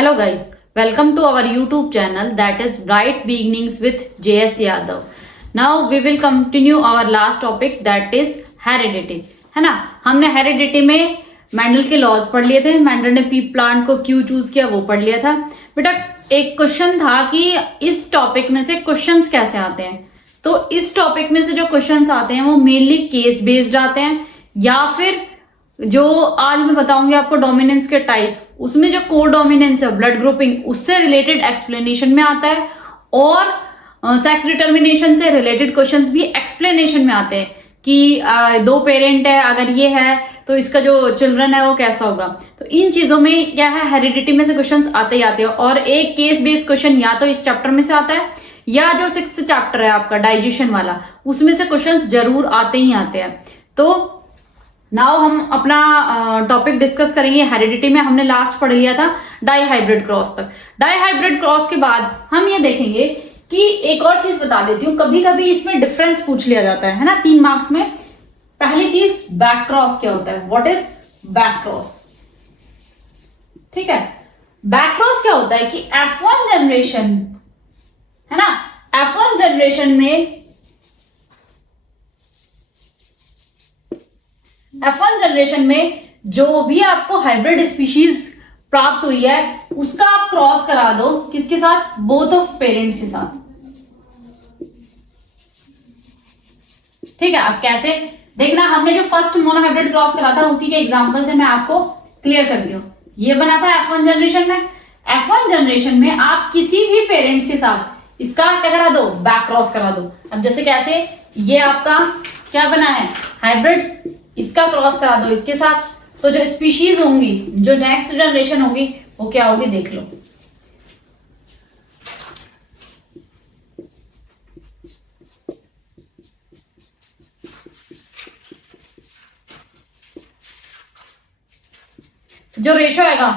Hello guys, welcome to our YouTube channel that is Bright Beginnings with JS Yadav. Now we will continue our last topic that is heredity. है ना, हमने heredity में Mendel के laws पढ़ लिए थे. Mendel ने P plant को क्यों चूज किया वो पढ़ लिया था. बेटा एक क्वेश्चन था कि इस टॉपिक में से क्वेश्चंस कैसे आते हैं. तो इस टॉपिक में से जो क्वेश्चंस आते हैं वो मेनली केस बेस्ड आते हैं या फिर जो आज मैं बताऊंगी आपको डोमिनेंस के टाइप, उसमें जो को डोमिनेंस है ब्लड ग्रुपिंग उससे रिलेटेड एक्सप्लेनेशन में आता है और सेक्स डिटर्मिनेशन से रिलेटेड क्वेश्चंस भी एक्सप्लेनेशन में आते हैं कि दो पेरेंट है, अगर ये है तो इसका जो चिल्ड्रन है वो कैसा होगा. तो इन चीजों में क्या है, हेरिडिटी में से क्वेश्चंस आते ही आते हैं और एक केस बेस्ड क्वेश्चन या तो इस चैप्टर में से आता है या जो 6th चैप्टर है आपका डाइजेशन वाला उसमें से क्वेश्चंस जरूर आते ही आते हैं. तो नाउ हम अपना टॉपिक डिस्कस करेंगे. हेरिडिटी में हमने लास्ट पढ़ लिया था डाई हाइब्रिड क्रॉस तक. डाई हाइब्रिड क्रॉस के बाद हम ये देखेंगे कि एक और चीज बता देती हूँ, कभी कभी इसमें डिफरेंस पूछ लिया जाता है ना 3 मार्क्स में. पहली चीज बैक क्रॉस क्या होता है, व्हाट इज बैक क्रॉस. ठीक है, बैक क्रॉस क्या होता है कि F1 जनरेशन है ना, F1 जनरेशन में F1 जनरेशन में जो भी आपको हाइब्रिड स्पीशीज प्राप्त हुई है उसका आप क्रॉस करा दो किसके साथ, बोथ ऑफ पेरेंट्स के साथ. ठीक है, अब कैसे देखना, हमने जो फर्स्ट मोनोहाइब्रिड क्रॉस करा था उसी के एग्जांपल से मैं आपको क्लियर करती हूँ. ये बना था F1 जनरेशन में. F1 जनरेशन में आप किसी भी पेरेंट्स के साथ इसका क्या करा दो, बैक क्रॉस करा दो. अब जैसे कैसे, ये आपका क्या बना है हाइब्रिड, इसका क्रॉस करा दो इसके साथ, तो जो स्पीशीज होंगी, जो नेक्स्ट जनरेशन होगी वो क्या होगी देख लो. जो रेशो आएगा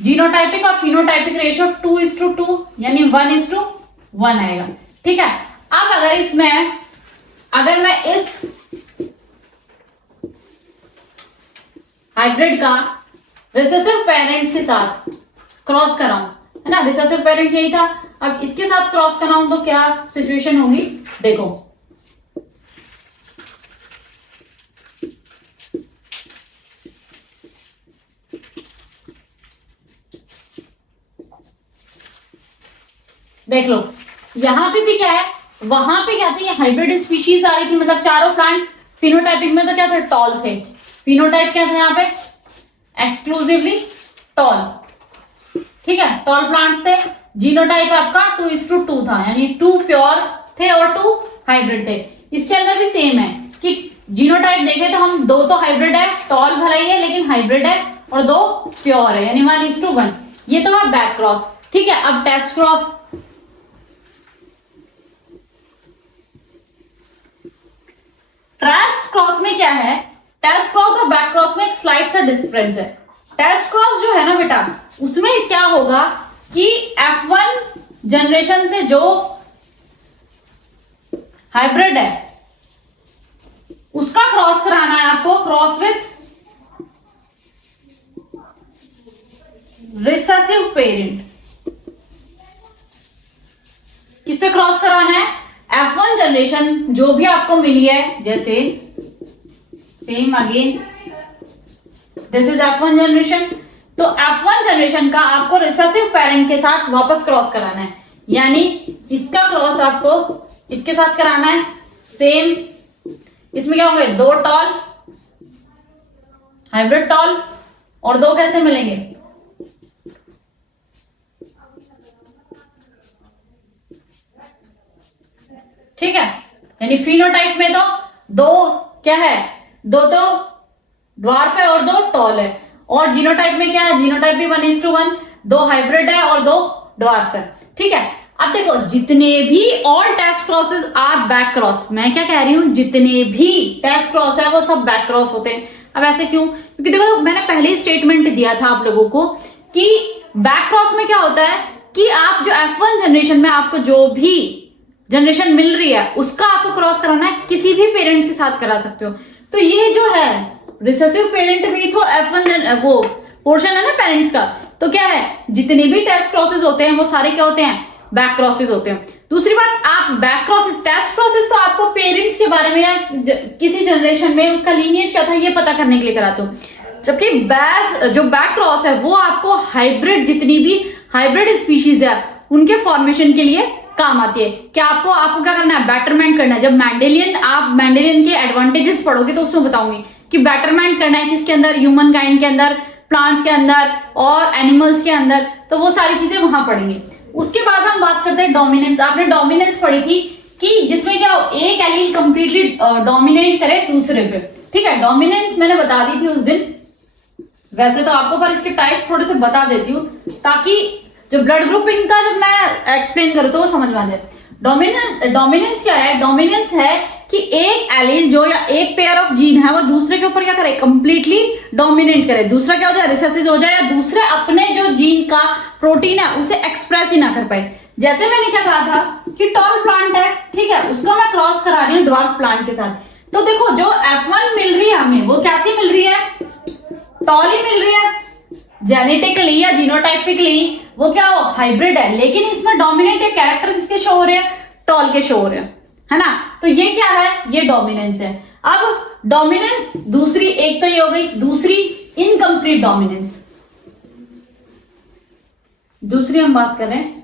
जीनोटाइपिक और फिनोटाइपिक रेशो 2:2 यानी 1:1 आएगा. ठीक है, अब अगर मैं इस हाइब्रिड का रिसेसिव पेरेंट्स के साथ क्रॉस कराऊं, है ना, रिसेसिव पेरेंट यही था, अब इसके साथ क्रॉस कराऊं तो क्या सिचुएशन होगी देखो. देख लो यहां पे भी क्या है, वहां पे क्या था, ये हाइब्रिड स्पीशीज आ रही थी, मतलब चारों प्लांट्स. फिनोटाइपिक में तो क्या थे, टॉल थे. फिनोटाइप क्या था यहाँ पे, एक्सक्लूसिवली टॉल. ठीक है, टॉल प्लांट्स थे. जीनोटाइप आपका 2:2 था, यानी 2 प्योर थे और 2 हाइब्रिड थे. इसके अंदर भी सेम है कि जीनोटाइप देखे तो हम 2 तो हाइब्रिड है, टॉल भला ही है लेकिन हाइब्रिड है, और 2 प्योर है यानी 1:1. ये तो है बैक क्रॉस. ठीक है, अब टेस्ट क्रॉस. टेस्ट क्रॉस में क्या है, टेस्ट क्रॉस और बैक क्रॉस में एक स्लाइड सा डिफरेंस है. टेस्ट क्रॉस जो है ना बेटा, उसमें क्या होगा कि F1 जनरेशन से जो हाइब्रिड है उसका क्रॉस कराना है आपको, क्रॉस विथ रिसेसिव पेरेंट. किससे क्रॉस कराना है, F1 जनरेशन जो भी आपको मिली है, जैसे same again this is F1 generation, तो F1 जनरेशन का आपको रिसेसिव पेरेंट के साथ वापस क्रॉस कराना है, यानी इसका क्रॉस आपको इसके साथ कराना है. सेम इसमें क्या होंगे, 2 टॉल हाइब्रिड टॉल और 2 कैसे मिलेंगे, ठीक है, यानी फिनोटाइप में तो 2 क्या है, 2 तो ड्वार्फ है और 2 टॉल है. और जीनोटाइप में क्या है, जीनोटाइप भी 1:1, 2 हाइब्रिड है और 2 ड्वार्फ है. ठीक है, अब देखो जितने भी all test crosses are back cross. मैं क्या कह रही हूं, जितने भी टेस्ट क्रॉस है वो सब बैक क्रॉस होते हैं. अब ऐसे क्यों, क्योंकि देखो मैंने पहले ही स्टेटमेंट दिया था आप लोगों को कि बैक क्रॉस में क्या होता है कि आप जो F1 जनरेशन में आपको जो भी जनरेशन मिल रही है उसका आपको क्रॉस कराना है, किसी भी पेरेंट्स के साथ करा सकते हो. तो ये जो है रिसेसिव पेरेंट भी तो F1 वो पोर्शन है ना पेरेंट्स का, तो क्या है, जितने भी टेस्ट क्रॉसेस होते हैं वो सारे क्या होते हैं, बैक क्रॉसेस होते हैं। दूसरी बात, आप बैक क्रॉसेस, टेस्ट क्रॉसेस तो आपको पेरेंट्स के बारे में या किसी जनरेशन में उसका लीनिएज क्या था ये पता करने के लिए कराते हो, जबकि जो बैक क्रॉस है वो आपको हाइब्रिड, जितनी भी हाइब्रिड स्पीशीज है उनके फॉर्मेशन के लिए काम आती है। क्या आपको क्या करना है, बेटरमेंट करना है। जब आप मैंडेलियन के एडवांटेजेस पढ़ोगे तो उसमें बताऊंगी कि बेटरमेंट करना है किसके अंदर, ह्यूमन काइंड के अंदर, प्लांट्स के अंदर और एनिमल्स के अंदर, तो वो सारी चीजें वहां पढ़ेंगे। उसके बाद हम बात करते हैं डोमिनेंस। आपने डोमिनेंस पढ़ी थी कि जिसमें क्या एक एलील कंप्लीटली डोमिनेट करे दूसरे पे, ठीक है। डोमिनेंस मैंने बता दी थी उस दिन, वैसे तो आपको पर इसके टाइप्स थोड़े से बता देती हूँ ताकि जो ब्लड ग्रुपिंग का जब मैं एक्सप्लेन करूँ तो वो समझ में आ जाए। डोमिनेंस क्या है, डोमिनेंस है कि एक एलील जो या एक पेयर ऑफ जीन है वो दूसरे के ऊपर क्या करे, कंप्लीटली डोमिनेट करे, दूसरा क्या हो जाए, रिसेसिव हो जाए, या दूसरे अपने जो जीन का प्रोटीन है उसे एक्सप्रेस ही ना कर पाए। जैसे मैंने क्या कहा था कि टॉल प्लांट है, ठीक है, उसको मैं क्रॉस करा रही हूँ ड्वार्फ प्लांट के साथ, तो देखो जो F1 मिल रही है हमें वो कैसी मिल रही है, टॉल ही मिल रही है, जेनेटिकली या जीनोटाइपिकली वो क्या हो, हाइब्रिड है, लेकिन इसमें डोमिनेट कैरेक्टर किसके शो हो रहे हैं, टॉल के शो हो रहे हैं, है ना। तो ये क्या है, ये डोमिनेंस है। अब डोमिनेंस दूसरी, एक तो ये हो गई, दूसरी इनकम्प्लीट डोमिनेंस, दूसरी हम बात कर रहे हैं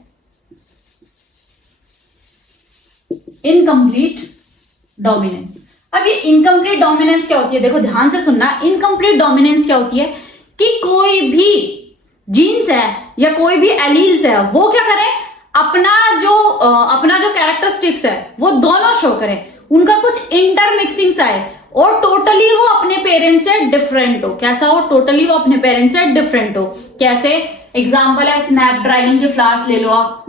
इनकम्प्लीट डोमिनेंस। अब ये इनकम्प्लीट डोमिनेंस क्या होती है, देखो ध्यान से सुनना। इनकम्प्लीट डोमिनेंस क्या होती है कि कोई भी जीन्स है या कोई भी एलील्स है वो क्या करें, अपना जो कैरेक्टरिस्टिक्स है वो दोनों शो करें, उनका कुछ इंटरमिक्सिंग आए और टोटली वो अपने पेरेंट्स से डिफरेंट हो। कैसा हो, टोटली वो अपने पेरेंट्स से डिफरेंट हो। कैसे, एग्जांपल है स्नैपड्रैगन के फ्लावर्स ले लो आप,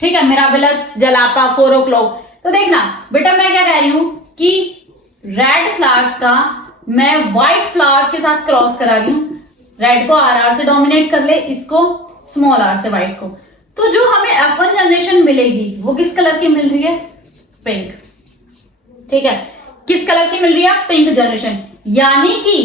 ठीक है, मिराबिलस, जलापा, 4 o'clock। तो देखना बेटा मैं क्या कह रही हूं कि रेड फ्लावर्स का मैं व्हाइट फ्लावर्स के साथ क्रॉस करा रही हूं, रेड को RR से डोमिनेट कर ले, इसको स्मॉल r से व्हाइट को, तो जो हमें F1 जनरेशन मिलेगी वो किस कलर की मिल रही है, पिंक, ठीक है, किस कलर की मिल रही है, पिंक जनरेशन। यानी कि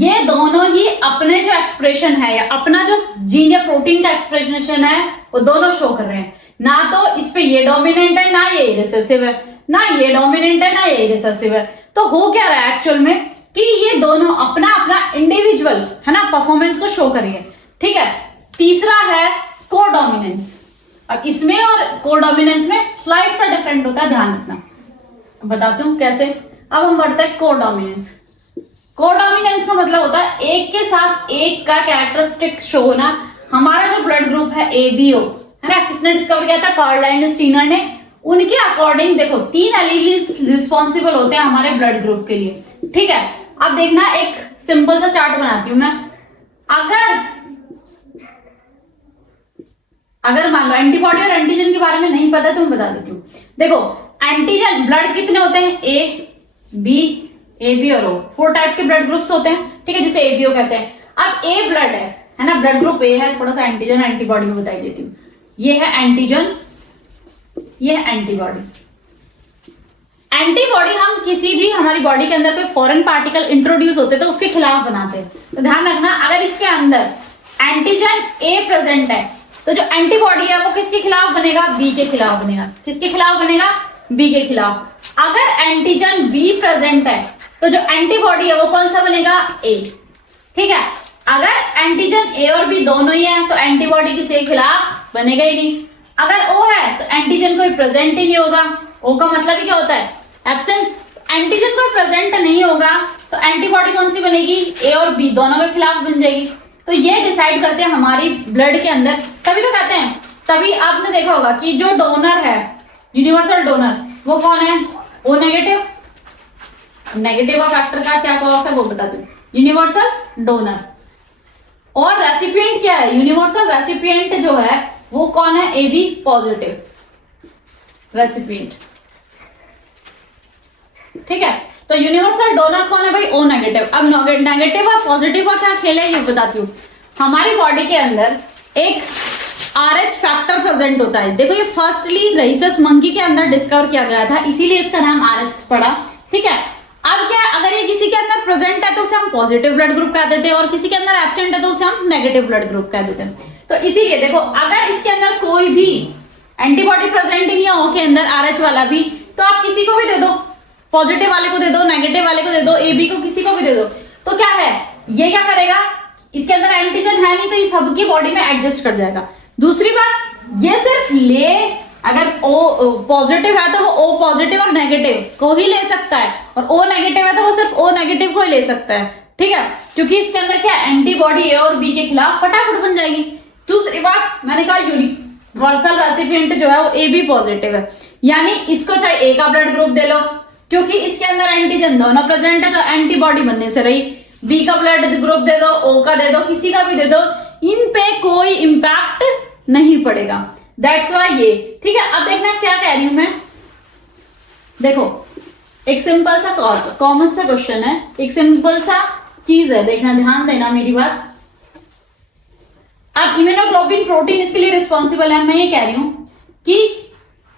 ये दोनों ही अपने जो एक्सप्रेशन है या अपना जो जीन या प्रोटीन का एक्सप्रेशन है वो दोनों शो कर रहे हैं। ना तो इस पे ये डोमिनेंट है, ना ये रिसेसिव है, ना ये डोमिनेंट है, ना ये रिसेसिव है। तो हो क्या रहा है एक्चुअल में कि ये दोनों अपना अपना इंडिविजुअल, है ना, परफॉर्मेंस को शो कर रही है, ठीक है। तीसरा है कोडोमिनेंस। अब इसमें और कोडोमिनेंस में स्लाइड सा डिफरेंट होता है, ध्यान रखना, बताती हूँ कैसे। अब हम बढ़ते हैं कोडोमिनेंस। कोडोमिनेंस का मतलब होता है एक के साथ एक का कैरेक्टरिस्टिक शो होना। हमारा जो ब्लड ग्रुप है ABO, है ना, किसने डिस्कवर किया था, कार्ल एंड स्टीनर ने। उनके अकॉर्डिंग देखो 3 एलील्स रिस्पॉन्सिबल होते हैं हमारे ब्लड ग्रुप के लिए, ठीक है। अब देखना एक सिंपल सा चार्ट बनाती हूं मैं। अगर मान लो एंटीबॉडी और एंटीजन के बारे में नहीं पता तो मैं बता देती हूँ। देखो एंटीजन ब्लड कितने होते हैं, A, B, AB और O, 4 टाइप के ब्लड ग्रुप्स होते हैं, ठीक है, जिसे ABO कहते हैं। अब A ब्लड है ना, ब्लड ग्रुप A है, थोड़ा सा एंटीजन एंटीबॉडी में बताई देती हूँ। ये है एंटीजन, ये है एंटीबॉडी। एंटीबॉडी हम किसी भी हमारी बॉडी के अंदर कोई फॉरेन पार्टिकल इंट्रोड्यूस होते तो उसके खिलाफ बनाते हैं। तो ध्यान रखना, अगर इसके अंदर एंटीजन A प्रेजेंट है तो जो एंटीबॉडी है वो किसके खिलाफ बनेगा, B के खिलाफ बनेगा। किसके खिलाफ बनेगा, B के खिलाफ। अगर एंटीजन B प्रेजेंट है तो जो एंटीबॉडी है वो कौन सा बनेगा, A, ठीक है। अगर एंटीजन A और B दोनों ही है तो एंटीबॉडी किसके खिलाफ बनेगा ही नहीं। अगर O है तो एंटीजन कोई प्रेजेंट ही नहीं होगा। O का मतलब ही क्या होता है, एब्सेंस। एंटीजन कोई प्रेजेंट नहीं होगा तो एंटीबॉडी कौन सी बनेगी, A और B दोनों के खिलाफ बन जाएगी। तो ये डिसाइड करते हैं हमारी ब्लड के अंदर। तभी तो कहते हैं, तभी आपने देखा होगा कि जो डोनर है, यूनिवर्सल डोनर, वो कौन है, O नेगेटिव। नेगेटिव का फैक्टर का क्या कॉज है वो बता दूं, यूनिवर्सल डोनर। और रेसिपिएंट क्या है, यूनिवर्सल रेसिपिएंट जो है वो कौन है, AB पॉजिटिव रेसिपिएंट, ठीक है। तो यूनिवर्सल डोनर कौन है भाई, O नेगेटिव। अब नेगेटिव और पॉजिटिव का क्या खेल है ये बताती हूँ। हमारी बॉडी के अंदर एक RH फैक्टर प्रेजेंट होता है। देखो ये फर्स्टली रेसिस मंकी के अंदर डिस्कवर किया गया था, इसीलिए इसका नाम RH पड़ा, ठीक है। अब क्या, अगर ये किसी के अंदर प्रेजेंट है तो उसे हम पॉजिटिव ब्लड ग्रुप कह देते हैं, और किसी के अंदर एब्सेंट है तो उसे हम नेगेटिव ब्लड ग्रुप कह देते हैं। तो इसीलिए देखो, अगर इसके अंदर कोई भी एंटीबॉडी प्रेजेंट नहीं है ओ के अंदर, RH वाला भी, तो आप किसी को भी दे दो, पॉजिटिव वाले को दे दो, नेगेटिव वाले को दे दो, AB को किसी को भी दे दो, तो क्या है, ये क्या करेगा, इसके अंदर एंटीजन है नहीं तो ये सबकी बॉडी में एडजस्ट कर जाएगा। दूसरी बात, ये सिर्फ ले, अगर O पॉजिटिव है तो वो O पॉजिटिव और नेगेटिव को ही ले सकता है, और O नेगेटिव है तो वो सिर्फ O नेगेटिव को ही ले सकता है, ठीक है, क्योंकि इसके अंदर क्या एंटीबॉडी A और B के खिलाफ फटाफट बन जाएगी। दूसरी बात, मैंने कहा यूनिवर्सल रेसिपिएंट जो है वो AB पॉजिटिव है, यानी इसको चाहे A का ब्लड ग्रुप दे लो, क्योंकि इसके अंदर एंटीजन दोनों प्रेजेंट है तो एंटीबॉडी बनने से रही। B का ब्लड ग्रुप दे दो, O का दे दो, किसी का भी दे दो, इन पे कोई इंपैक्ट नहीं पड़ेगा। दैट्स वाई ये, ठीक है। अब देखना क्या कह रही हूं मैं, देखो एक सिंपल सा कॉमन सा क्वेश्चन है, एक सिंपल सा चीज है, देखना, ध्यान देना मेरी बात। अब इम्यूनोग्लोबिन प्रोटीन इसके लिए रिस्पॉन्सिबल है, मैं ये कह रही हूं कि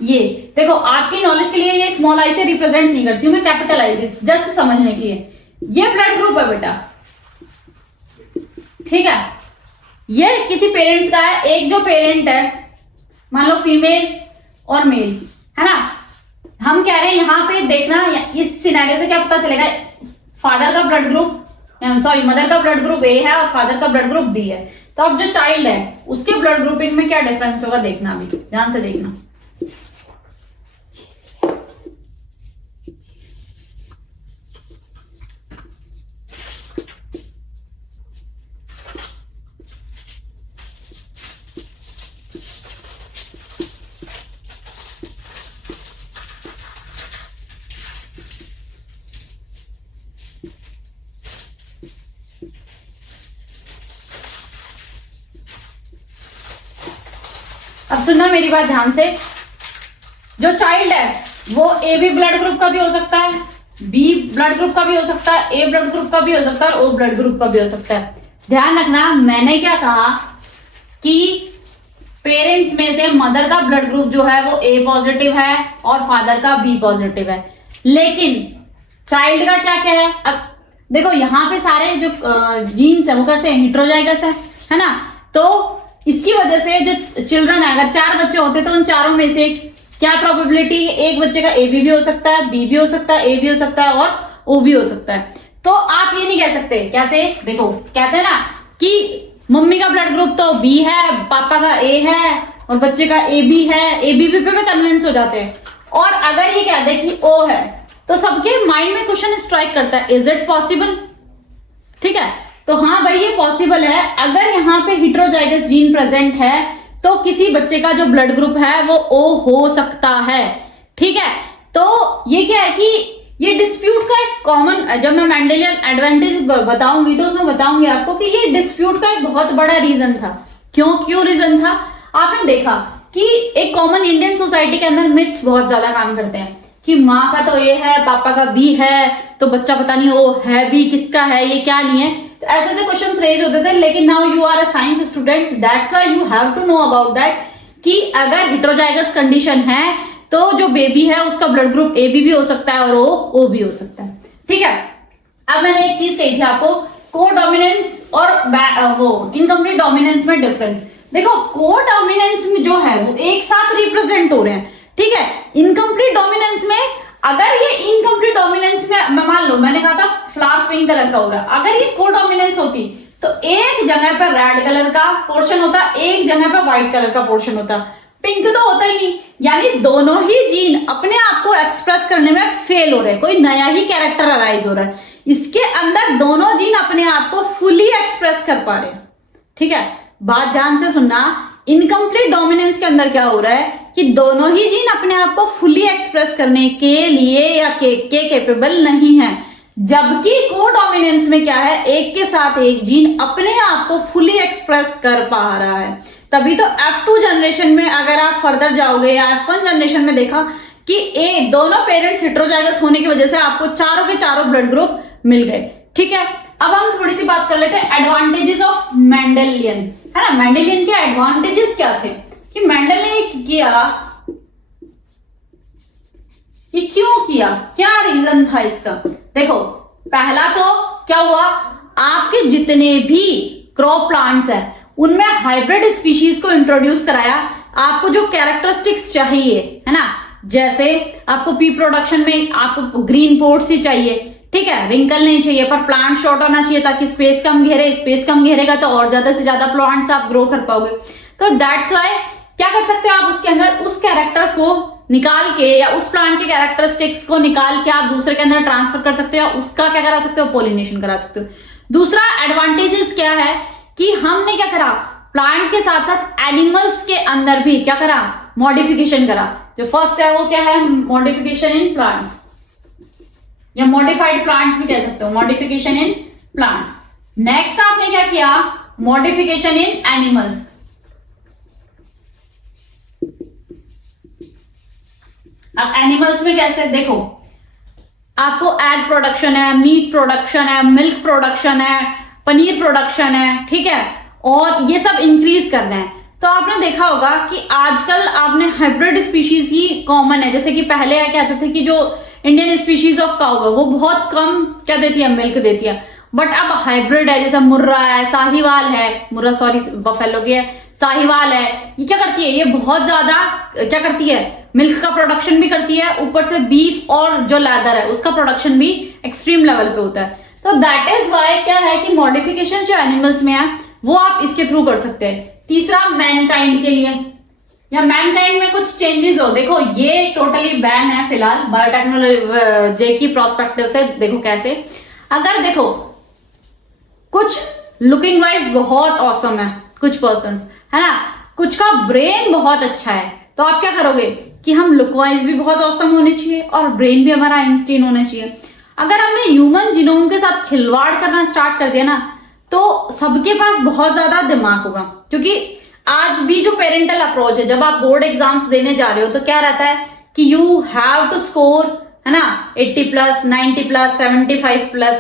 ये देखो, आपकी नॉलेज के लिए ये स्मॉल आई से रिप्रेजेंट नहीं करती हूं मैं, कैपिटल आई से, जस्ट समझने के लिए। ये ब्लड ग्रुप है बेटा, ठीक है, ये किसी पेरेंट्स का है, एक जो पेरेंट है मान लो फीमेल और मेल है ना, हम कह रहे हैं यहां पे देखना, इस सिनेरियो से क्या पता चलेगा, फादर का ब्लड ग्रुप, सॉरी मदर का ब्लड ग्रुप A है और फादर का ब्लड ग्रुप B है, तो अब जो चाइल्ड है उसके ब्लड ग्रुपिंग में क्या डिफरेंस होगा देखना, अभी ध्यान से देखना। अब सुनना मेरी बात ध्यान से, जो चाइल्ड है वो AB ब्लड ग्रुप का भी हो सकता है, B ब्लड ग्रुप का भी हो सकता है, A ब्लड ग्रुप का भी हो सकता है, और O ब्लड ग्रुप का भी हो सकता है। ध्यान रखना, मैंने क्या कहा कि पेरेंट्स में से मदर का ब्लड ग्रुप जो है वो A पॉजिटिव है और फादर का B पॉजिटिव है, लेकिन चाइल्ड का क्या क्या है। अब देखो यहाँ पे सारे जो जीन्स है वो कैसे हेटेरोजाइगस है ना, तो इसकी वजह से जो चिल्ड्रन है, अगर 4 बच्चे होते तो उन चारों में से क्या प्रोबेबिलिटी, एक बच्चे का AB भी हो सकता है, B भी हो सकता है, A भी हो सकता है और O भी हो सकता है। तो आप ये नहीं कह सकते, कैसे, देखो कहते हैं ना कि मम्मी का ब्लड ग्रुप तो B है, पापा का A है और बच्चे का AB है, ABB पे भी कन्विंस हो जाते हैं, और अगर ये कह दे कि O है तो सबके माइंड में क्वेश्चन स्ट्राइक करता है, इज इट पॉसिबल, ठीक है, तो हाँ भाई ये पॉसिबल है। अगर यहाँ पे हेटेरोजाइगस जीन प्रेजेंट है तो किसी बच्चे का जो ब्लड ग्रुप है वो O हो सकता है, ठीक है। तो ये क्या है कि ये डिस्प्यूट का एक कॉमन, जब मैं मेंडेलियन एडवांटेज बताऊंगी तो उसमें बताऊंगी आपको कि ये डिस्प्यूट का एक बहुत बड़ा रीजन था। क्यों रीजन था, आपने देखा कि एक कॉमन इंडियन सोसाइटी के अंदर मिथ्स बहुत ज्यादा काम करते हैं कि माँ का तो A है, पापा का B है, तो बच्चा पता नहीं O है B किसका है, ये क्या नहीं है, तो ऐसे क्वेश्चंस रेज होते थे। लेकिन now you are a science student, that's why you have to know about that कि अगर हेटेरोजाइगस कंडीशन है तो जो बेबी है उसका ब्लड ग्रुप AB भी हो सकता है और O भी हो सकता है, ठीक है। अब मैंने एक चीज कही थी आपको, कोडोमिनेंस और वो इनकम्प्लीट डोमिनेंस में डिफरेंस। देखो कोडोमिनेंस में जो है वो एक साथ रिप्रेजेंट हो रहे हैं, ठीक है। इनकम्प्लीट डोमिनेंस में, अगर ये इनकम्प्लीट डोमिनेंस में मान लो मैंने कहा था फ्लावर पिंक कलर का होगा, अगर ये कोडोमिनेंस होती तो एक जगह पर रेड कलर का पोर्शन होता, एक जगह पर व्हाइट कलर का पोर्शन होता, पिंक तो होता ही नहीं। यानी दोनों ही जीन अपने आप को एक्सप्रेस करने में फेल हो रहे हैं, कोई नया ही कैरेक्टर अराइज हो रहा है, इसके अंदर दोनों जीन अपने आप को फुली एक्सप्रेस कर पा रहे हैं, ठीक है। बात ध्यान से सुनना, इनकम्प्लीट डोमिनेंस के अंदर क्या हो रहा है कि दोनों ही जीन अपने आप को फुली एक्सप्रेस करने के लिए या के कैपेबल नहीं है, जबकि कोडोमिनेंस में क्या है, एक के साथ एक जीन अपने आप को फुली एक्सप्रेस कर पा रहा है। तभी तो F2 जनरेशन में अगर आप फर्दर जाओगे या F1 जनरेशन में देखा कि दोनों पेरेंट्स हेटेरोजाइगस होने की वजह से आपको चारों के चारों ब्लड ग्रुप मिल गए, ठीक है। अब हम थोड़ी सी बात कर लेते हैं एडवांटेजेस ऑफ मेंडेलियन, है ना। मेंडेलियन के एडवांटेजेस क्या थे कि मेंडल ने किया, ये क्यों किया, क्या रीजन था इसका। देखो पहला तो क्या हुआ, आपके जितने भी क्रॉप प्लांट्स है उनमें हाइब्रिड स्पीशीज को इंट्रोड्यूस कराया। आपको जो कैरेक्टरिस्टिक्स चाहिए है ना, जैसे आपको पी प्रोडक्शन में आपको ग्रीन पोर्ट्स ही चाहिए, ठीक है, रिंकल नहीं चाहिए, पर प्लांट शॉर्ट होना चाहिए ताकि स्पेस कम घेरे, स्पेस कम घेरेगा तो और ज्यादा से ज्यादा प्लांट्स आप ग्रो कर पाओगे। तो दैट्स वाई क्या कर सकते हो आप, उसके अंदर उस कैरेक्टर को निकाल के या उस प्लांट के कैरेक्टरिस्टिक्स को निकाल के आप दूसरे के अंदर ट्रांसफर कर सकते हो, उसका क्या करा सकते हो, पॉलिनेशन करा सकते हो। दूसरा एडवांटेजेस क्या है कि हमने क्या करा, प्लांट के साथ साथ एनिमल्स के अंदर भी क्या करा, मॉडिफिकेशन करा। जो फर्स्ट है वो क्या है, मॉडिफिकेशन इन प्लांट्स या मॉडिफाइड प्लांट्स भी कह सकते हो, मॉडिफिकेशन इन प्लांट्स। नेक्स्ट आपने क्या किया, मॉडिफिकेशन इन एनिमल्स। अब एनिमल्स में कैसे, देखो आपको एग प्रोडक्शन है, मीट प्रोडक्शन है, मिल्क प्रोडक्शन है, पनीर प्रोडक्शन है, ठीक है, और ये सब इंक्रीज करना है। तो आपने देखा होगा कि आजकल आपने हाइब्रिड स्पीशीज ही कॉमन है। जैसे कि पहले कहते थे कि जो इंडियन स्पीशीज ऑफ काउ है वो बहुत कम क्या देती है, मिल्क देती है, बट अब हाइब्रिड है, जैसे मुर्रा है, साहिवाल है, मुर्रा सॉरी बफेलो की है, साहिवाल है, ये क्या करती है, ये बहुत ज्यादा क्या करती है, मिल्क का प्रोडक्शन भी करती है, ऊपर से बीफ और जो लेदर है उसका प्रोडक्शन भी एक्सट्रीम लेवल पे होता है। तो दैट इज वाई क्या है कि मॉडिफिकेशन जो एनिमल्स में है वो आप इसके थ्रू कर सकते हैं। तीसरा मैनकाइंड के लिए, या मैनकाइंड में कुछ चेंजेस हो, देखो ये टोटली बैन है फिलहाल बायोटेक्नोलॉजी की प्रोस्पेक्टिव से। देखो कैसे, अगर देखो कुछ लुकिंग वाइज बहुत ऑसम है कुछ पर्सन्स, है ना, कुछ का ब्रेन बहुत अच्छा है, तो आप क्या करोगे कि हम लुक वाइज भी बहुत ऑसम होने चाहिए और ब्रेन भी हमारा आइंस्टीन होना चाहिए। अगर हमने ह्यूमन जीनोम के साथ खिलवाड़ करना स्टार्ट कर दिया ना, तो सबके पास बहुत ज्यादा दिमाग होगा, क्योंकि आज भी जो पेरेंटल अप्रोच है, जब आप बोर्ड एग्जाम्स देने जा रहे हो तो क्या रहता है कि यू हैव टू स्कोर, है ना, 80+, 90+, 75+।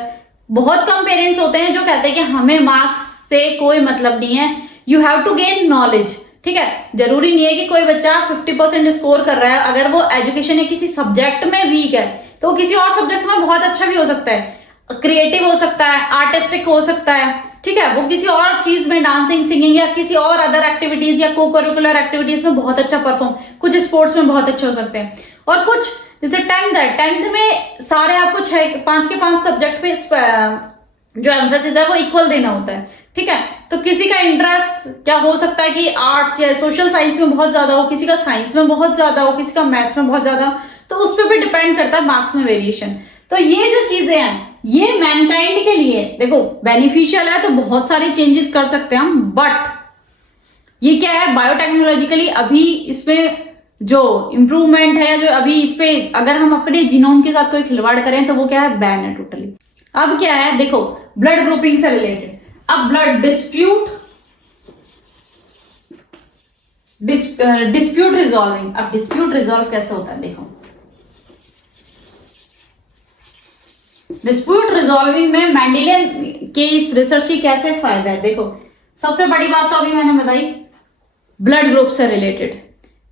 बहुत कम पेरेंट्स होते हैं जो कहते हैं कि हमें मार्क्स से कोई मतलब नहीं है, you have to gain knowledge, ठीक है। जरूरी नहीं है कि कोई बच्चा 50% स्कोर कर रहा है, अगर वो एजुकेशन या किसी सब्जेक्ट में वीक है तो वो किसी और सब्जेक्ट में बहुत अच्छा भी हो सकता है, क्रिएटिव हो सकता है, आर्टिस्टिक हो सकता है, ठीक है, वो किसी और चीज में डांसिंग, सिंगिंग या किसी और अदर एक्टिविटीज या को करिकुलर एक्टिविटीज में बहुत अच्छा परफॉर्म, कुछ स्पोर्ट्स में बहुत अच्छे हो सकते हैं। और कुछ जैसे टेंथ में सारे आपको 5 के 5 सब्जेक्ट पे जो एम्फेसिस है वो इक्वल देना होता है, ठीक है। तो किसी का इंटरेस्ट क्या हो सकता है कि आर्ट्स या सोशल साइंस में बहुत ज्यादा हो, किसी का साइंस में बहुत ज्यादा हो, किसी का मैथ्स में बहुत ज्यादा, तो उस पर भी डिपेंड करता है मार्क्स में वेरिएशन। तो ये जो चीजें हैं ये मैनकाइंड के लिए देखो बेनिफिशियल है, तो बहुत सारे चेंजेस कर सकते हैं हम, बट ये क्या है, बायोटेक्नोलॉजिकली अभी इसमें जो इंप्रूवमेंट है, जो अभी इस पे अगर हम अपने जीनोम के साथ कोई खिलवाड़ करें तो वो क्या है, बैन है टोटली। अब क्या है, देखो ब्लड ग्रुपिंग से रिलेटेड, अब ब्लड डिस्प्यूट रिजॉल्विंग। अब डिस्प्यूट रिजॉल्व कैसे होता है, देखो डिस्प्यूट रिजॉल्विंग में मेंडेलियन के इस रिसर्च की कैसे फायदा है। देखो सबसे बड़ी बात तो अभी मैंने बताई ब्लड ग्रुप से रिलेटेड।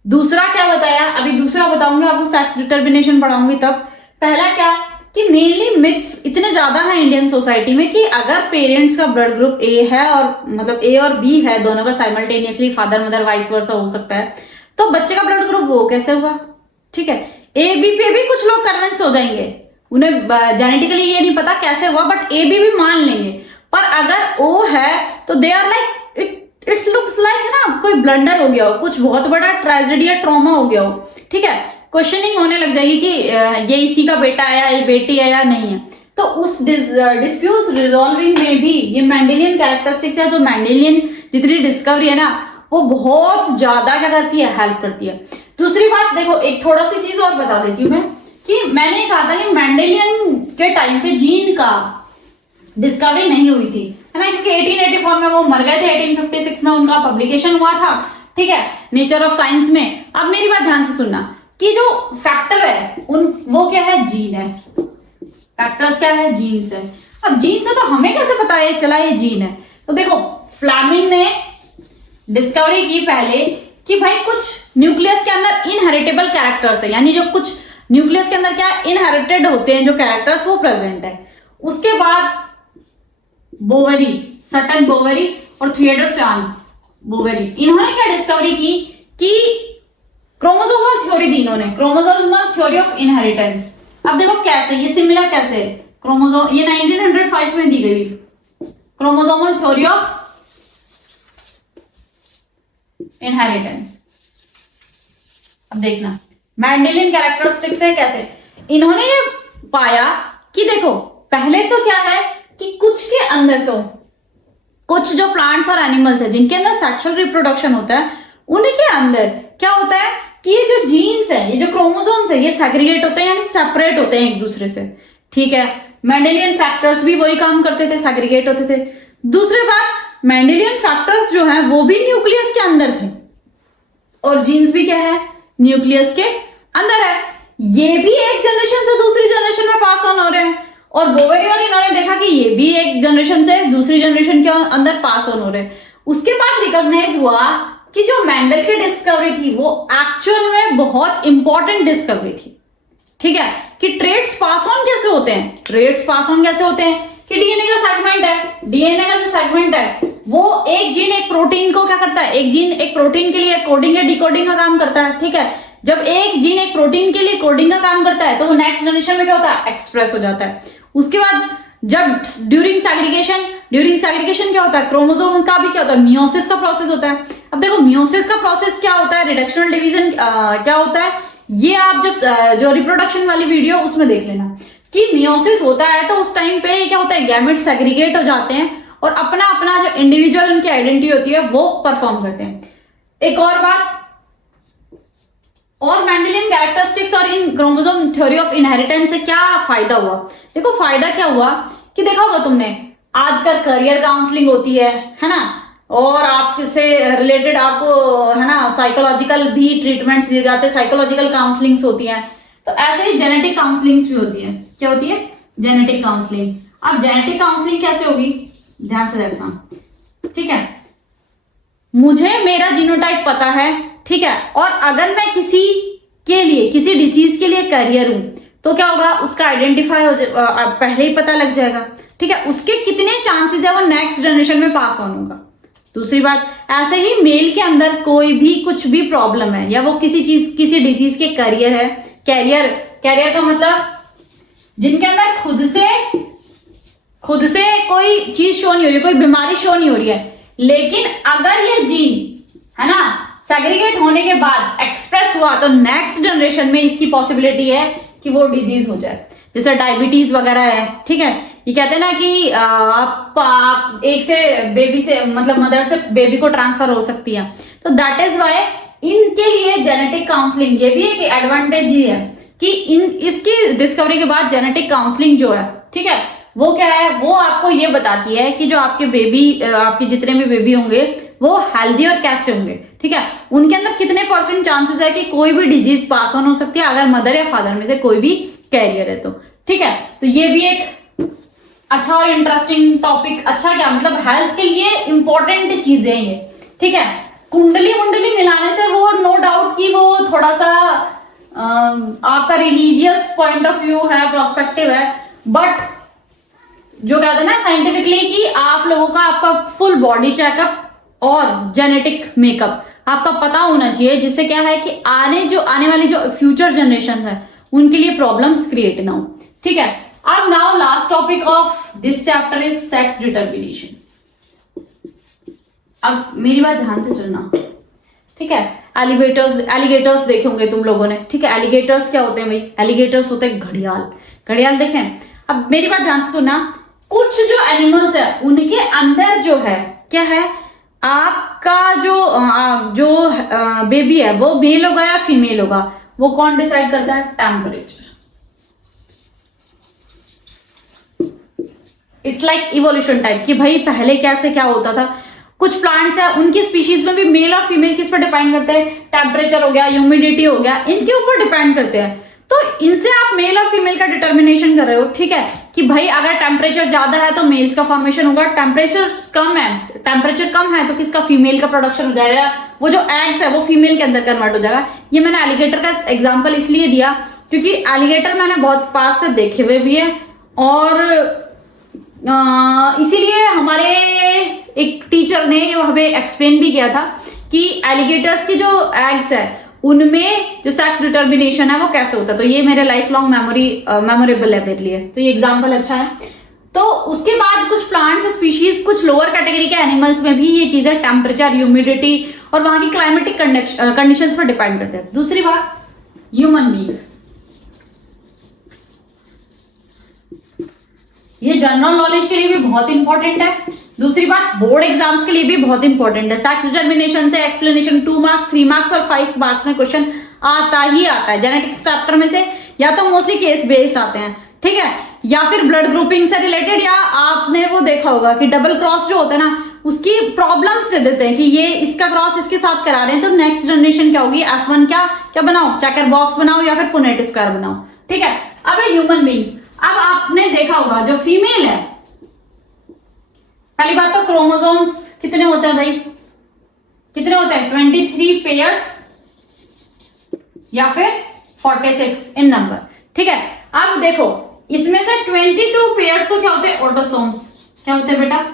दूसरा क्या बताया, अभी दूसरा बताऊंगी आपको, सेक्स डिटर्मिनेशन पढ़ाऊंगी तब। पहला क्या कि मेनली मिथ्स इतने ज्यादा है इंडियन सोसाइटी में कि अगर पेरेंट्स का ब्लड ग्रुप ए है और मतलब ए और बी है, दोनों का simultaneously father mother vice versa हो सकता है, तो बच्चे का ब्लड ग्रुप वो कैसे होगा, ठीक है। ए बी पे भी कुछ लोग कन्विंस हो जाएंगे, उन्हें जेनेटिकली ये नहीं पता कैसे हुआ, बट ए बी भी मान लेंगे। पर अगर ओ है तो they are like it's looks like, है ना, कोई ब्लंडर हो गया हो, कुछ बहुत बड़ा ट्रेजेडी या ट्रॉमा हो गया हो, ठीक है। क्वेश्चनिंग होने लग जाएगी कि ये इसी का बेटा है या ये बेटी है या नहीं है। तो उस डिस्प्यूट रिजॉल्विंग में भी ये मेंडेलियन कैरेक्टरिस्टिक्स है, तो मेंडेलियन जितनी डिस्कवरी है ना वो बहुत ज्यादा क्या करती है, हेल्प करती है। दूसरी बात देखो, एक थोड़ा सी चीज और बता देती हूँ मैं कि मैंने कहा था कि मेंडेलियन के टाइम पे जीन का डिस्कवरी नहीं हुई थी, है ना, क्योंकि 1884 में वो मर गए थे, 1856 में उनका पब्लिकेशन हुआ था, ठीक है, नेचर ऑफ साइंस में। अब मेरी बात ध्यान से सुनना कि जो फैक्टर है वो क्या है, जीन है। फैक्टर्स क्या है, जीन्स है। अब जीन से तो हमें कैसे पता है चला ये जीन है, तो देखो फ्लेमिंग ने डिस्कवरी की पहले कि भाई कुछ न्यूक्लियस के अंदर इनहेरिटेबल कैरेक्टर्स है, यानी जो कुछ न्यूक्लियस के अंदर क्या इनहेरिटेड होते हैं जो कैरेक्टर्स वो प्रेजेंट है। उसके बाद बोवेरी, सटन बोवेरी और थियोडोर बोवेरी, इन्होंने क्या डिस्कवरी की कि क्रोमोसोमल थ्योरी दी इन्होंने, क्रोमोसोमल थ्योरी ऑफ इनहेरिटेंस। अब देखो कैसे, ये सिमिलर कैसे है, क्रोमोसोम ये 1905 में दी गई क्रोमोसोमल थ्योरी ऑफ इनहेरिटेंस। अब देखना मेंडेलियन कैरेक्टरिस्टिक्स है कैसे, इन्होंने ये पाया कि देखो पहले तो क्या है कि कुछ के अंदर तो कुछ जो प्लांट्स और एनिमल्स है जिनके अंदर सेक्सुअल रिप्रोडक्शन होता है, उनके अंदर क्या होता है कि ये जो जीन्स है, ये जो क्रोमोसोम्स है, ये सेग्रीगेट होते हैं यानी सेपरेट होते हैं एक दूसरे से। ठीक है, मेंडेलियन फैक्टर्स भी वही काम करते थे, सेग्रीगेट होते थे। दूसरी बात, मेंडेलियन फैक्टर्स जो है वो भी न्यूक्लियस के अंदर थे और जीन्स भी क्या है, न्यूक्लियस के अंदर है। ये भी एक जनरेशन से दूसरी जनरेशन में पास ऑन हो रहे हैं और बोवेरी और इन्होंने देखा कि ये भी एक जनरेशन से दूसरी जनरेशन के अंदर पास ऑन हो रहे हैं। उसके बाद रिकॉग्नाइज हुआ कि जो मेंडल की डिस्कवरी थी वो एक्चुअल में बहुत इंपॉर्टेंट डिस्कवरी थी। ठीक है, कि ट्रेड्स पास ऑन कैसे होते हैं, ट्रेड्स पास ऑन कैसे होते हैं कि डीएनए का सेगमेंट है, डीएनए का जो सेगमेंट है वो एक जीन एक प्रोटीन को क्या करता है, एक जीन एक प्रोटीन के लिए कोडिंग या डिकोडिंग का काम करता है। ठीक है, जब एक जीन एक प्रोटीन के लिए कोडिंग का काम करता है तो वो नेक्स्ट जनरेशन में क्या होता है, एक्सप्रेस हो जाता है। उसके बाद जब ड्यूरिंग सैग्रीगेशन क्या होता है, क्रोमोसोम का भी क्या होता है, मियोसिस का प्रोसेस होता है। अब देखो मियोसिस का प्रोसेस क्या होता है, रिडक्शनल डिवीजन क्या होता है, ये आप जब जो रिप्रोडक्शन वाली वीडियो उसमें देख लेना कि मियोसिस होता है तो उस टाइम पे क्या होता है, गैमेट्स सेग्रीगेट हो जाते हैं और अपना अपना जो इंडिविजुअल उनकी आइडेंटिटी होती है वो परफॉर्म करते हैं। एक और बात, और मेंडेलियन कैरेक्टरिस्टिक्स और इन क्रोमोसोम थ्योरी ऑफ इनहेरिटेंस से क्या फायदा हुआ, देखो फायदा क्या हुआ कि देखा होगा तुमने आजकल करियर काउंसलिंग होती है ना, और आपसे रिलेटेड आपको है ना साइकोलॉजिकल भी ट्रीटमेंट्स दिए जाते हैं, साइकोलॉजिकल काउंसलिंग्स होती हैं। तो ऐसे ही जेनेटिक काउंसलिंग्स भी होती है। क्या होती है, जेनेटिक काउंसलिंग। अब जेनेटिक काउंसलिंग कैसे होगी, ध्यान से देखना। ठीक है, मुझे मेरा जीनोटाइप पता है, ठीक है, और अगर मैं किसी के लिए किसी डिसीज के लिए कैरियर हूं तो क्या होगा, उसका आइडेंटिफाई हो पहले ही पता लग जाएगा। ठीक है, उसके कितने चांसेस है वो नेक्स्ट जनरेशन में पास ऑन होगा। दूसरी बात, ऐसे ही मेल के अंदर कोई भी कुछ भी प्रॉब्लम है या वो किसी चीज किसी डिसीज के कैरियर है, कैरियर तो मतलब जिनके अंदर खुद से कोई चीज शो नहीं हो रही, कोई बीमारी शो नहीं हो रही है, लेकिन अगर ये जीन है ना सेग्रीगेट होने के बाद एक्सप्रेस हुआ तो नेक्स्ट जनरेशन में इसकी पॉसिबिलिटी है कि वो डिजीज हो जाए, जैसे डायबिटीज वगैरह है। ठीक है, ये कहते हैं ना कि आप एक से बेबी से मतलब मदर से बेबी को ट्रांसफर हो सकती है, तो दैट इज वाई इनके लिए जेनेटिक काउंसलिंग, ये भी एक एडवांटेज ही है कि इसकी डिस्कवरी के बाद जेनेटिक काउंसलिंग जो है, ठीक है, वो क्या है, वो आपको ये बताती है कि जो आपके बेबी आपके जितने भी बेबी होंगे वो हेल्दी और कैसे होंगे। ठीक है, उनके अंदर कितने % चांसेस है कि कोई भी डिजीज पास ऑन हो सकती है अगर मदर या फादर में से कोई भी कैरियर है तो। ठीक है, तो ये भी एक अच्छा और इंटरेस्टिंग टॉपिक, अच्छा क्या मतलब हेल्थ के लिए इंपॉर्टेंट चीजें ये। ठीक है, कुंडली मिलाने से वो नो डाउट कि वो थोड़ा सा आपका रिलीजियस पॉइंट ऑफ व्यू है, प्रोस्पेक्टिव है, बट जो कहते हैं ना साइंटिफिकली कि आप लोगों का आपका फुल बॉडी चेकअप और जेनेटिक मेकअप आपका पता होना चाहिए, जिससे क्या है कि आने वाली जो फ्यूचर जनरेशन है उनके लिए प्रॉब्लम्स क्रिएट ना हो। ठीक है, अब now last topic of this chapter is sex determination. अब मेरी बात ध्यान से सुनना। ठीक है, एलिगेटर्स देखे होंगे तुम लोगों ने। ठीक है, एलिगेटर्स क्या होते हैं भाई, एलिगेटर्स होते हैं घड़ियाल देखें। अब मेरी बात ध्यान से सुनना, कुछ जो एनिमल्स है उनके अंदर जो है क्या है, आपका जो बेबी है वो मेल होगा या फीमेल होगा, वो कौन डिसाइड करता है, temperature. It's like evolution type कि भाई पहले कैसे क्या होता था। कुछ प्लांट्स है उनकी स्पीशीज में भी मेल और फीमेल किस पर डिपेंड करते हैं, टेम्परेचर हो गया, ह्यूमिडिटी हो गया, इनके ऊपर डिपेंड करते हैं। तो इनसे आप मेल और फीमेल का डिटर्मिनेशन कर रहे हो। ठीक है, कि भाई अगर टेम्परेचर ज्यादा है तो मेल्स का फॉर्मेशन होगा, टेम्परेचर कम है तो किसका, फीमेल का प्रोडक्शन हो जाएगा, वो जो एग्स है वो फीमेल के अंदर कन्वर्ट हो जाएगा। ये मैंने एलिगेटर का एग्जांपल इसलिए दिया क्योंकि एलिगेटर मैंने बहुत पास से देखे हुए भी है, और इसीलिए हमारे एक टीचर ने हमें एक्सप्लेन भी किया था कि एलिगेटर्स की जो एग्स है उनमें जो सेक्स डिटर्मिनेशन है वो कैसे होता है। तो ये मेरे लाइफ लॉन्ग मेमोरेबल है मेरे लिए, तो ये एग्जाम्पल अच्छा है। तो उसके बाद कुछ प्लांट्स स्पीशीज, कुछ लोअर कैटेगरी के एनिमल्स में भी ये चीजें टेम्परेचर, ह्यूमिडिटी और वहां की क्लाइमेटिक कंडीशंस पर डिपेंड करते हैं। दूसरी बात, ह्यूमन बींग्स, ये जनरल नॉलेज के लिए भी बहुत इंपॉर्टेंट है। दूसरी बात, बोर्ड एग्जाम्स के लिए भी बहुत इंपॉर्टेंट है। सेक्स डिटर्मिनेशन से एक्सप्लेनेशन 2 मार्क्स, 3 मार्क्स और 5 मार्क्स में क्वेश्चन आता ही आता है। जेनेटिक्स चैप्टर में से या तो मोस्टली केस बेस्ड आते हैं, ठीक है, या फिर ब्लड ग्रुपिंग से रिलेटेड, या आपने वो देखा होगा कि डबल क्रॉस जो होता है ना उसकी प्रॉब्लम्स दे देते हैं कि ये इसका क्रॉस इसके साथ करा रहे हैं, तो नेक्स्ट जनरेशन क्या होगी, F1 क्या बनाओ, चेकर बॉक्स बनाओ या फिर पुनेट स्क्वायर बनाओ, ठीक है। अब है ह्यूमन बींग्स। अब आपने देखा होगा जो फीमेल है, पहली बात तो क्रोमोसोम्स कितने होते हैं भाई, कितने होते हैं, 23 पेयर्स या फिर 46 इन नंबर, ठीक है। अब देखो इसमें से 22 पेयर्स तो क्या होते हैं, ऑटोसोम्स। क्या होते हैं बेटा,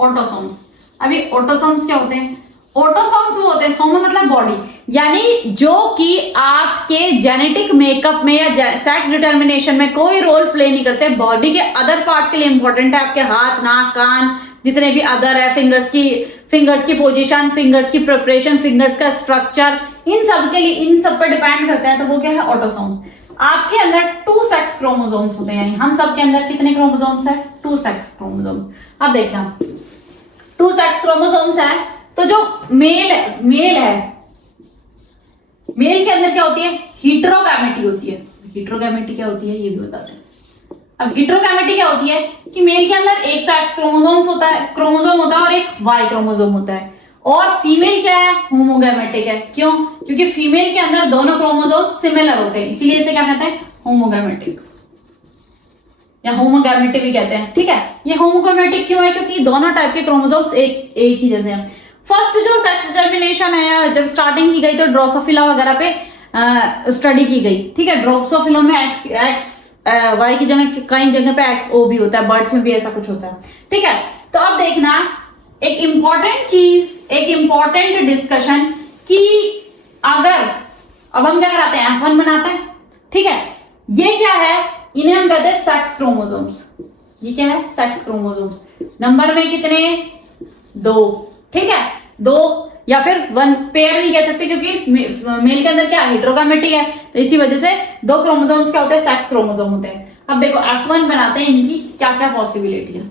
ऑटोसोम्स। अभी ऑटोसोम्स क्या होते हैं, ऑटोसोम्स वो होते हैं, सोमा मतलब बॉडी, यानी जो कि आपके जेनेटिक मेकअप में या सेक्स डिटर्मिनेशन में कोई रोल प्ले नहीं करते, बॉडी के अदर पार्ट्स के लिए इंपॉर्टेंट है। आपके हाथ, नाक, कान, जितने भी अदर है, फिंगर्स की पोजीशन, फिंगर्स की प्रिपरेशन, फिंगर्स का स्ट्रक्चर, इन सब के लिए, इन सब पर डिपेंड करता है। तो वो क्या है, ऑटोसोम्स। आपके अंदर 2 सेक्स क्रोमोसोम्स होते हैं, यानी हम सब के अंदर कितने क्रोमोसोम्स है, 2 सेक्स क्रोमोसोम्स। अब देखना 2 सेक्स क्रोमोसोम्स है, तो जो मेल है, मेल के अंदर क्या होती है, हीटेरोगैमेटी होती है। हीटेरोगैमेटी क्या होती है ये भी बताते हैं। अब हीटेरोगैमेटी क्या होती है कि मेल के अंदर एक तो एक्स क्रोमोसोम होता है और एक वाई क्रोमोसोम होता है, और फीमेल क्या है, होमोगैमेटिक है। क्यों, क्योंकि फीमेल के अंदर दोनों क्रोमोसोम सिमिलर होते हैं, इसीलिए इसे क्या कहते हैं, होमोगैमेटिक या होमोगैमेटिक भी कहते हैं, ठीक है। ये होमोगैमेटिक क्यों है, क्योंकि दोनों टाइप के क्रोमोसोम्स एक ही जैसे हैं। फर्स्ट जो सेक्स डिटर्मिनेशन है, जब स्टार्टिंग की गई तो ड्रोसोफिला वगैरह पे स्टडी की गई, ठीक है। ड्रोसोफिला में एक्स वाई की जगह कई जगह पे XO भी होता है, बर्ड्स में भी ऐसा कुछ होता है, ठीक है। तो अब देखना एक इंपॉर्टेंट चीज, एक इंपॉर्टेंट डिस्कशन कि अगर अब हम क्या कराते हैं, F1 बनाते हैं, ठीक है। ये क्या है, इन्हें हम कहते हैं सेक्स क्रोमोसोम्स। ये क्या है, सेक्स क्रोमोसोम्स। नंबर में कितने, 2, ठीक है, 2 या फिर 1 पेयर नहीं कह सकते, क्योंकि मेल के अंदर क्या हेटेरोगैमेटिक है, तो इसी वजह से 2 क्रोमोसोम्स क्या होते हैं, सेक्स क्रोमोसोम होते हैं। अब देखो F1 बनाते हैं, इनकी क्या क्या पॉसिबिलिटी है।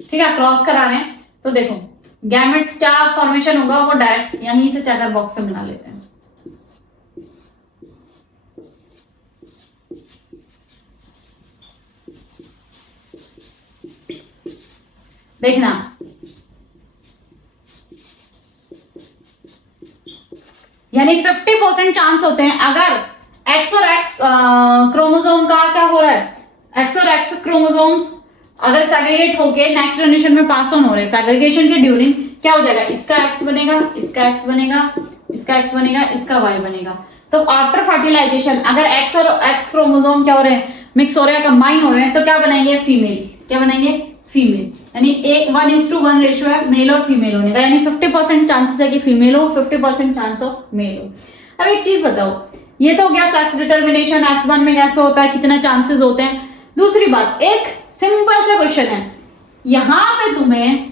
ठीक है, क्रॉस करा रहे हैं, तो देखो गैमेट्स क्या फॉर्मेशन होगा, वो डायरेक्ट यहीं से चेकर बॉक्स से बना लेते हैं। देखना यानी 50% चांस होते हैं, अगर एक्स और एक्स क्रोमोसोम का क्या हो रहा है, एक्स और एक्स क्रोमोसोम्स अगर सेग्रीगेट होके नेक्स्ट जनरेशन में पास ऑन हो रहे हैं, सेग्रीगेशन के ड्यूरिंग क्या हो जाएगा, इसका एक्स बनेगा, इसका एक्स बनेगा, इसका एक्स बनेगा, इसका वाई बनेगा। तो आफ्टर फर्टिलाइजेशन अगर एक्स और एक्स क्रोमोसोम क्या हो रहे हैं, मिक्स हो रहे हैं, कंबाइन हो रहे हैं, तो क्या बनाएंगे, फीमेल। क्या बनाएंगे, फीमेल। यानी 1:1 रेशियो है मेल और फीमेल होने का, यानी 50% चांसेस है कि फीमेल हो, 50% चांस ऑफ मेल हो। अब एक चीज बताओ, ये तो हो गया सेक्स डिटर्मिनेशन F1 में कैसे होता है, कितने चांसेस होते हैं। दूसरी बात, एक सिंपल सा क्वेश्चन है, यहां पे तुम्हें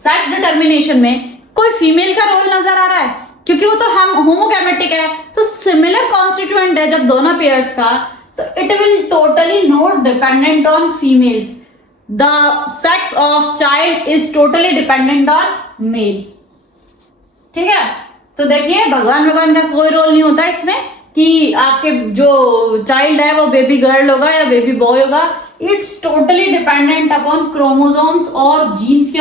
सेक्स डिटर्मिनेशन में कोई फीमेल का रोल नजर आ रहा है, क्योंकि वो तो हम होमोगैमेटिक है, तो सिमिलर कॉन्स्टिट्यूएंट है जब दोनों पेयर्स का, तो it will totally not dependent on females. The sex of child is totally dependent on male, ठीक है। तो देखिए भगवान का कोई रोल नहीं होता इसमें कि आपके जो चाइल्ड है वो बेबी गर्ल होगा या बेबी बॉय होगा। It's totally dependent upon chromosomes और जीन्स के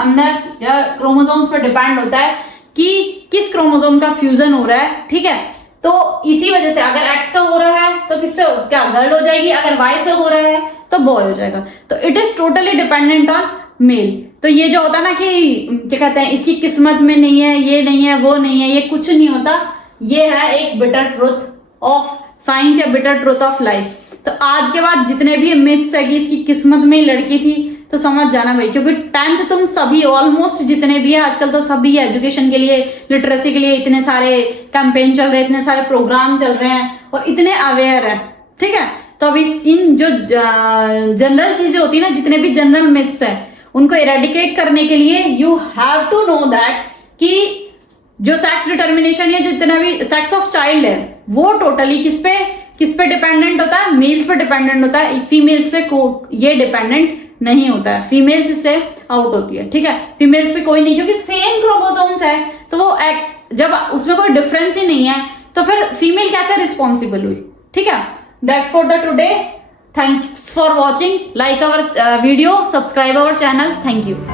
अंदर या क्रोमोसोम्स पर डिपेंड होता है कि किस क्रोमोसोम का फ्यूजन हो रहा है, ठीक है। तो इसी वजह से अगर एक्स का हो रहा है तो किससे क्या गर्ल हो जाएगी, अगर वाई से हो रहा है तो बॉय हो जाएगा। तो it is totally dependent on male. तो ये जो होता है ना कि क्या कहते हैं, इसकी किस्मत में नहीं है, ये नहीं है, वो नहीं है, ये कुछ नहीं होता, ये है एक बिटर ट्रुथ ऑफ साइंस या बिटर ट्रुथ ऑफ लाइफ। तो आज के बाद जितने भी मिथ्स है कि इसकी किस्मत में लड़की थी, तो समझ जाना भाई, क्योंकि 10th तुम सभी ऑलमोस्ट जितने भी है आजकल, तो सभी एजुकेशन के लिए, लिटरेसी के लिए इतने सारे कैंपेन चल रहे हैं, इतने सारे प्रोग्राम चल रहे हैं और इतने अवेयर है, ठीक है। तो अब इन जो जनरल चीजें होती है ना, जितने भी जनरल मिथ्स है, उनको इरेडिकेट करने के लिए you have to know that कि जो सेक्स डिटर्मिनेशन या जितना भी सेक्स ऑफ चाइल्ड है, वो टोटली किस पे डिपेंडेंट होता है, मेल्स पे डिपेंडेंट होता है, फीमेल्स पे ये डिपेंडेंट नहीं होता है, फीमेल्स इससे आउट होती है, ठीक है। फीमेल्स पे कोई नहीं, क्योंकि सेम क्रोमोसोम्स है, तो वो जब उसमें कोई डिफरेंस ही नहीं है, तो फिर फीमेल कैसे रिस्पॉन्सिबल हुई, ठीक है। That's for the today, thanks for watching, like our video, subscribe our channel, thank you.